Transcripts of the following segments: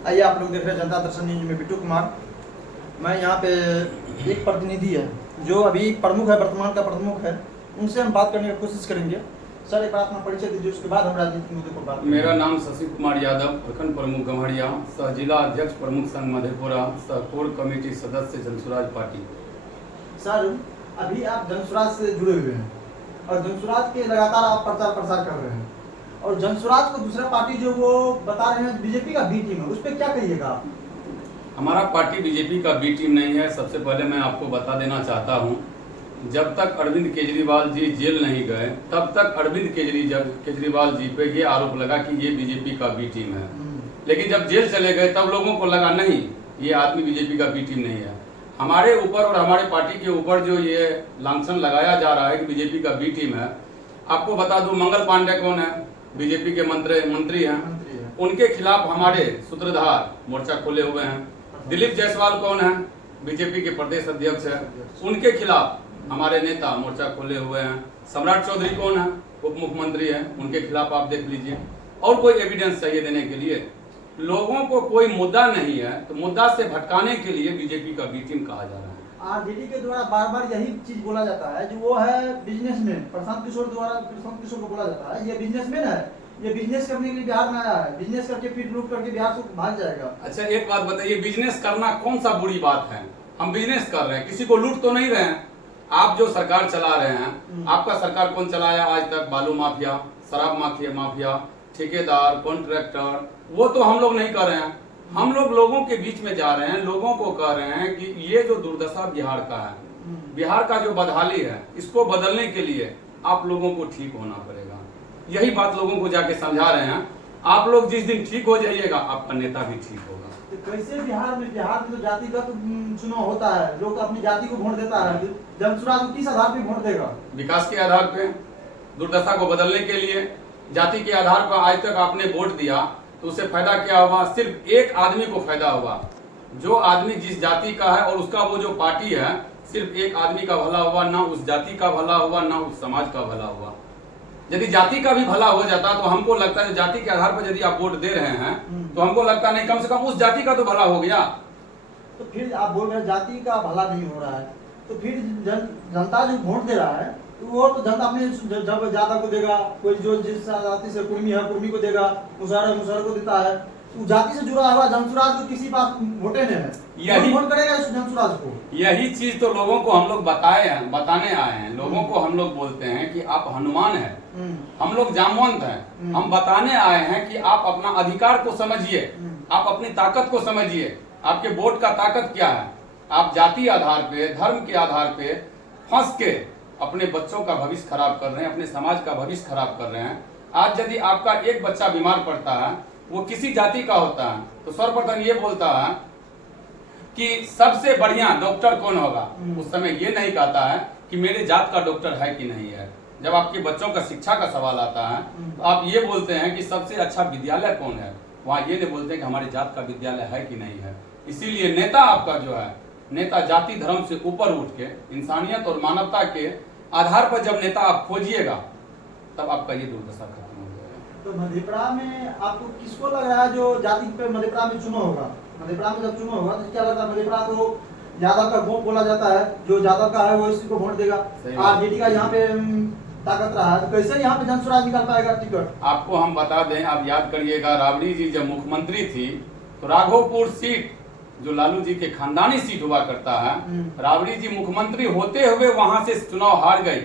आइए, आप लोग देख रहे हैं जनता दर्शन न्यूज में बिट्टू कुमार। मैं यहाँ पे एक प्रतिनिधि है जो अभी प्रमुख है, वर्तमान का प्रमुख है, उनसे हम बात करने की कोशिश करेंगे। सर, एक बार अपना परिचय दीजिए, उसके बाद हम राजनीतिक मुद्दे पर बात करेंगे। मेरा नाम शशि कुमार यादव, प्रखंड प्रमुख गम्हरिया, सह जिला अध्यक्ष प्रमुख संघ मधेपुरा, सह कोर कमेटी सदस्य जनसुराज पार्टी। सर, अभी आप जनसुराज से जुड़े हुए हैं और जनसुराज के लगातार आप प्रचार प्रसार कर रहे हैं, और जनसुराज को दूसरा पार्टी जो वो बता रहे हैं बीजेपी का बी टीम है, उस पर क्या कहिएगा आप? हमारा पार्टी बीजेपी का बी टीम नहीं है। सबसे पहले मैं आपको बता देना चाहता हूं, जब तक अरविंद केजरीवाल जी जेल नहीं गए तब तक अरविंद केजरीवाल जी पे ये आरोप लगा कि ये बीजेपी का बी टीम है। लेकिन जब जेल चले गए तब लोगों को लगा नहीं, ये आदमी बीजेपी का बी टीम नहीं है। हमारे ऊपर और हमारे पार्टी के ऊपर जो ये लांछन लगाया जा रहा है कि बीजेपी का बी टीम है, आपको बता दूं मंगल पांडे कौन है, बीजेपी के मंत्री हैं, उनके खिलाफ हमारे सूत्रधार मोर्चा खोले हुए हैं। दिलीप जायसवाल कौन है, बीजेपी के प्रदेश अध्यक्ष है, उनके खिलाफ हमारे नेता मोर्चा खोले हुए हैं। सम्राट चौधरी कौन है, उप मुख्यमंत्री है, उनके खिलाफ आप देख लीजिए। और कोई एविडेंस चाहिए देने के लिए? लोगों को कोई मुद्दा नहीं है तो मुद्दा से भटकाने के लिए बीजेपी का बी टीम कहा जा रहा है। आरजेडी के द्वारा बार बार यही चीज बोला जाता है, जो वो है बिजनेसमैन। प्रशांत किशोर को बोला जाता है ये बिजनेसमैन है, ये बिजनेस करने के लिए बिहार में आया है, बिजनेस करके फिर लूट करके बिहार से भाग जाएगा। अच्छा, एक बात बताइए, बिजनेस करना कौन सा बुरी बात है? हम बिजनेस कर रहे हैं, किसी को लूट तो नहीं रहे हैं। आप जो सरकार चला रहे हैं, आपका सरकार कौन चलाया आज तक? बालू माफिया, शराब माफिया, ठेकेदार, कॉन्ट्रैक्टर, वो तो हम लोग नहीं कर रहे हैं। हम लोग लोगों के बीच में जा रहे हैं, लोगों को कह रहे हैं कि ये जो दुर्दशा बिहार का है, बिहार का जो बदहाली है, इसको बदलने के लिए आप लोगों को ठीक होना पड़ेगा। यही बात लोगों को जाके समझा रहे हैं। आप लोग जिस दिन ठीक हो जाइएगा, आपका नेता भी ठीक होगा। तो कैसे बिहार में तो जातिगत चुनाव होता है, लोग अपनी जाति को वोट देता है, जनसुराज किस आधार पर वोट देगा? विकास के आधार पे, दुर्दशा को बदलने के लिए। जाति के आधार पर आज तक आपने वोट दिया तो उससे फायदा क्या हुआ? सिर्फ एक आदमी को फायदा हुआ, जो आदमी जिस जाति का है, और उसका वो जो पार्टी है, सिर्फ एक आदमी का भला हुआ, ना उस जाति का भला हुआ, ना उस समाज का भला हुआ। यदि जाति का भी भला हो जाता तो हमको लगता है जाति के आधार पर यदि आप वोट दे रहे हैं तो हमको लगता नहीं, कम से कम उस जाति का तो भला हो गया। तो फिर आप बोल रहे हैं जाति का भला नहीं हो रहा है, तो फिर जनता जो वोट दे रहा है तो वो तो जनता अपने जब ज्यादा को देगा, कोई जो जिस जाति से कुर्मी है कुर्मी को देगा, मुसहर को देता है। तो जाति से जुड़ा हुआ जनसुराज को किसी पास वोटे नहीं है, यही वोट करेगा इस जनसुराज को। यही चीज तो लोगों को हम लोग बताने आए हैं। लोगों को हम लोग बोलते हैं कि आप हनुमान है, हम लोग जामवंत हैं। हम बताने आए हैं कि आप अपना अधिकार को समझिए, आप अपनी ताकत को समझिए। आपके वोट का ताकत क्या है? आप जाति आधार पे, धर्म के आधार पे फंस के अपने बच्चों का भविष्य खराब कर रहे हैं, अपने समाज का भविष्य खराब कर रहे हैं। आज यदि आपका एक बच्चा बीमार पड़ता है, वो किसी जाति का होता है, तो सर्वप्रथम ये बोलता है कि सबसे बढ़िया डॉक्टर कौन होगा। उस समय ये नहीं कहता है कि मेरे जात का डॉक्टर है कि नहीं है। जब आपके बच्चों का शिक्षा का सवाल आता है तो आप ये बोलते हैं कि सबसे अच्छा विद्यालय कौन है, वहाँ ये नहीं बोलते कि हमारे जात का विद्यालय है कि नहीं है। इसीलिए नेता आपका जो है, नेता जाति धर्म से ऊपर उठ के इंसानियत और मानवता के आधार पर जब नेता आप खोजिएगा, तब आपका ये दुर्दशा खत्म हो जाएगा। तो मधेपुरा में आपको किसको लग रहा है जो जाति पे मधेपुरा में चुनाव होगा? मधेपुरा में जब चुनाव होगा तो क्या लगता है? मधेपुरा तो यादव का वोट बोला जाता है, जो यादव का है वो इसी को वोट देगा। आरजेडी का यहाँ पे ताकत रहा है, तो कैसे यहाँ पे जनसुराज निकाल पाएगा टिकट? आपको हम बता दें, आप याद करिएगा, राबड़ी जी जब मुख्यमंत्री थी तो राघोपुर सीट जो लालू जी के खानदानी सीट हुआ करता है, राबड़ी जी मुख्यमंत्री होते हुए वहां से चुनाव हार गई।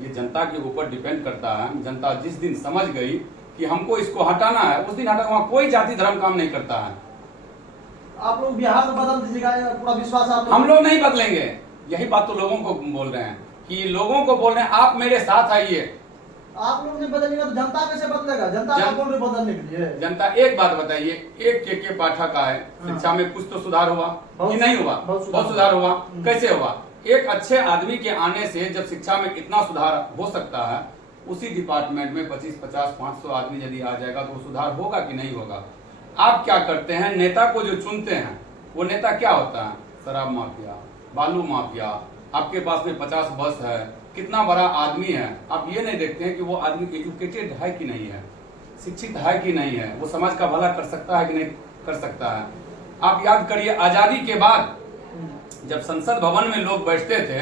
ये जनता के ऊपर डिपेंड करता है। जनता जिस दिन समझ गई कि हमको इसको हटाना है, उस दिन हटा। वहाँ कोई जाति धर्म काम नहीं करता है। आप लोग बिहार में बदल दीजिएगा, पूरा विश्वास आप हम लोग नहीं बदलेंगे। यही बात तो लोगों को बोल रहे हैं कि लोगों को बोल रहे हैं आप मेरे साथ आइए। आप लोग ने बदलेगा तो जनता कैसे बदलेगा? जनता का बोल रहे बदलने के लिए। जनता, एक बात बताइए, एक के पाठक आए, शिक्षा में कुछ तो सुधार हुआ कि नहीं हुआ? बहुत सुधार हुआ। कैसे हुआ? एक अच्छे आदमी के आने से जब शिक्षा में इतना सुधार हो सकता है, उसी डिपार्टमेंट में 25, 50, 500 आदमी यदि आ जाएगा तो सुधार होगा कि नहीं होगा? आप क्या करते हैं? नेता को जो चुनते हैं वो नेता क्या होता है? शराब माफिया, बालू माफिया, आपके पास में 50 बस है, कितना बड़ा आदमी है। आप ये नहीं देखते हैं कि वो आदमी एजुकेटेड है कि नहीं है, शिक्षित है कि नहीं है, वो समाज का भला कर सकता है कि नहीं कर सकता है। आप याद करिए, आजादी के बाद जब संसद भवन में लोग बैठते थे,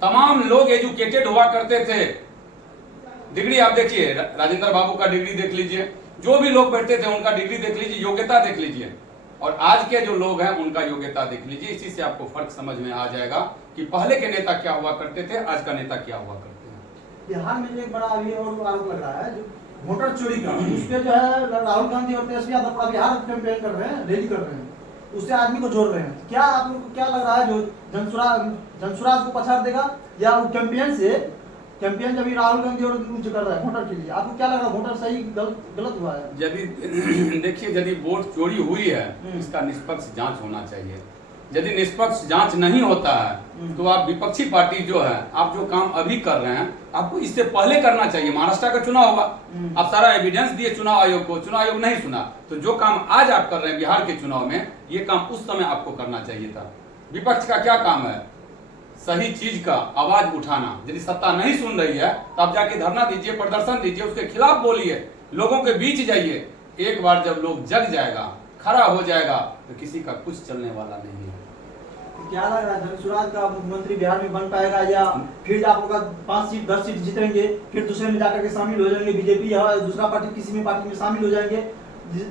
तमाम लोग एजुकेटेड हुआ करते थे। डिग्री आप देखिए, राजेंद्र बाबू का डिग्री देख लीजिए, जो भी लोग बैठते थे उनका डिग्री देख लीजिए, योग्यता देख लीजिए, और आज के जो लोग हैं उनका योग्यता देख लीजिए। इसी से आपको फर्क समझ में आ जाएगा कि पहले के नेता क्या हुआ करते थे, आज का नेता क्या हुआ करते हैं। बिहार में जो एक बड़ा अभी और आरोप लग रहा है, जो वोटर चोरी का, उस पे जो है राहुल गांधी और तेजस्वी यादव पूरा बिहार कैंपेन कर रहे हैं, रैली कर रहे हैं, उससे आदमी को जोड़ रहे हैं। क्या आप लोग को क्या लग रहा है, जो जनसुराज को पछाड़ देगा, या वो कैंपेन जब राहुल गांधी और जो कर रहा है वोटर के लिए, आपको क्या लग रहा है, वोटर सही गलत हुआ है? यदि देखिए, यदि वोट चोरी हुई है, इसका निष्पक्ष जांच होना चाहिए। यदि निष्पक्ष जांच नहीं होता है तो आप विपक्षी पार्टी जो है, आप जो काम अभी कर रहे हैं, आपको इससे पहले करना चाहिए। महाराष्ट्र का चुनाव हुआ, आप सारा एविडेंस दिए चुनाव आयोग को, चुनाव आयोग नहीं सुना, तो जो काम आज आप कर रहे हैं बिहार के चुनाव में, ये काम उस समय आपको करना चाहिए था। विपक्ष का क्या काम है? सही चीज का आवाज उठाना। यदि सत्ता नहीं सुन रही है तो आप जाके धरना दीजिए, प्रदर्शन दीजिए, उसके खिलाफ बोलिए, लोगों के बीच जाइए। एक बार जब लोग जग जाएगा, खड़ा हो जाएगा, तो किसी का कुछ चलने वाला नहीं है। क्या लग रहा है, जनसुराज का मुख्यमंत्री बिहार में बन पाएगा, या फिर आप लोग 5 सीट 10 सीट जीतेंगे, फिर दूसरे में जाकर के शामिल हो जाएंगे, बीजेपी या दूसरा पार्टी किसी में पार्टी में शामिल हो जाएंगे,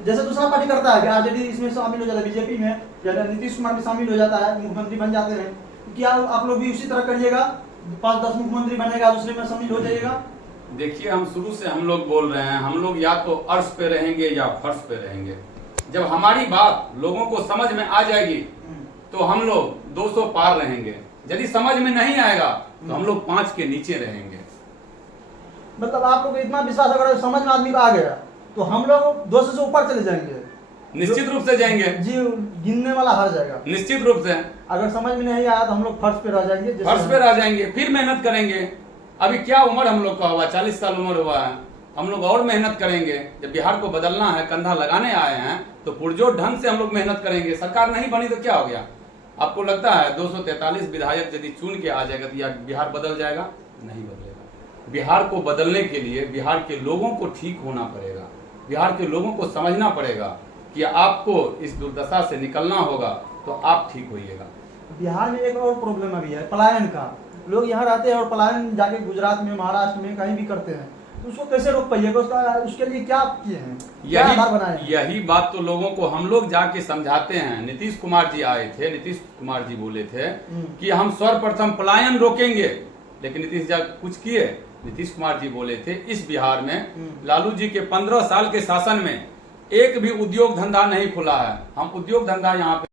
जैसे दूसरा पार्टी करता है? आरजेडी इसमें शामिल हो जाता है, बीजेपी में, या नीतीश कुमार भी शामिल हो जाता है, मुख्यमंत्री बन जाते हैं, क्या आप लोग भी उसी तरह करिएगा? 5-10 मुख्यमंत्री बनेगा, दूसरे में शामिल हो जाइएगा? देखिए, हम शुरू से हम लोग बोल रहे हैं, हम लोग या तो अर्श पे रहेंगे या फर्श पे रहेंगे। जब हमारी बात लोगों को समझ में आ जाएगी तो हम लोग 200 पार रहेंगे। यदि समझ में नहीं आएगा तो हम लोग 5 के नीचे रहेंगे। मतलब आप लोग इतना विश्वास, अगर समझ में आदमी को आ गया तो हम लोग 200 से ऊपर चले जाएंगे? निश्चित रूप से जाएंगे जी, गिनने वाला हार जाएगा निश्चित रूप से। अगर समझ में नहीं आया तो हम लोग फर्श पे रह जाएंगे, फर्श पे रह जाएंगे, फिर मेहनत करेंगे। अभी क्या उम्र हम लोग का हुआ, 40 साल उम्र हुआ है, हम लोग और मेहनत करेंगे। जब बिहार को बदलना है, कंधा लगाने आए हैं, तो पुरजोर ढंग से हम लोग मेहनत करेंगे। सरकार नहीं बनी तो क्या हो गया? आपको लगता है 243 विधायक यदि चुन के आ जाएगा तो यार बिहार बदल जाएगा? नहीं बदलेगा। बिहार को बदलने के लिए बिहार के लोगों को ठीक होना पड़ेगा, बिहार के लोगों को समझना पड़ेगा कि आपको इस दुर्दशा से निकलना होगा, तो आप ठीक होइएगा। बिहार में एक और प्रॉब्लम अभी है, पलायन का। लोग यहाँ रहते हैं और पलायन जाके गुजरात में, महाराष्ट्र में कहीं भी करते हैं, तो उसको कैसे रोक पाइएगा? उसके लिए क्या किए हैं, क्या आधार बनाए हैं? यही बात तो लोगों को हम लोग जाके समझाते हैं। नीतीश कुमार जी आए थे, नीतीश कुमार जी बोले थे कि हम सर्वप्रथम पलायन रोकेंगे, लेकिन नीतीश जी कुछ किए? नीतीश कुमार जी बोले थे इस बिहार में लालू जी के 15 साल के शासन में एक भी उद्योग धंधा नहीं खुला है। हम उद्योग धंधा यहाँ पे